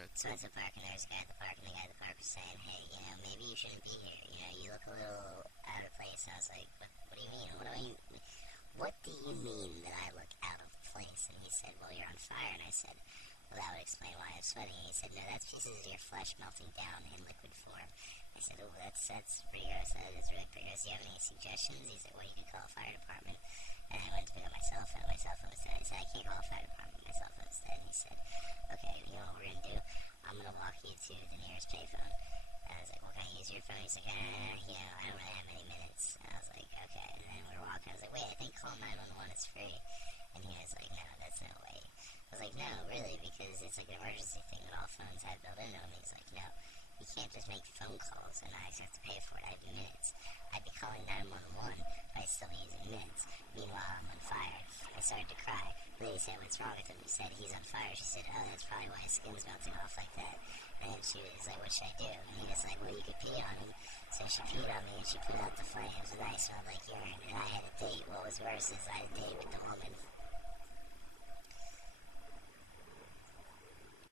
Alright, So I went to the park, and there was a guy at the park, and the guy at the park was saying, hey, maybe you shouldn't be here. You look a little out of place. And I was like, what do you mean? What do you mean that I look out of place? And he said, well, you're on fire. And I said, well, that would explain why I'm sweating. And he said, no, that's pieces of your flesh melting down in liquid form. I said, oh, that's pretty gross. That is really pretty gross. Do you have any suggestions? He said, well, you could call a fire department. And I went to pick up my cell phone. My cell phone was dead. I said, I can't call a fire department. My cell phone was dead. And he said, okay, you know what we're going to do? I'm going to walk you to the nearest payphone. And I was like, well, can I use your phone? He's like, I don't really have many minutes. And I was like, okay. And then we were walking. I was like, wait, I think call 911 is free. And he was like, no, that's no way. I was like, no, really, because it's like an emergency thing that all phones have built into them. He's like, no, you can't just make phone calls and I have to pay for it. I have minutes. I'd be calling 911 by still using minutes. Meanwhile, I'm on fire. I started to cry. The lady said, what's wrong with him? He said, he's on fire. She said, oh, that's probably why his skin's melting off like that. And then she was like, what should I do? And he was like, well, you could pee on him. So she peed on me and she put out the flames and I smelled like urine. And I had a date. What was worse is I had a date with the woman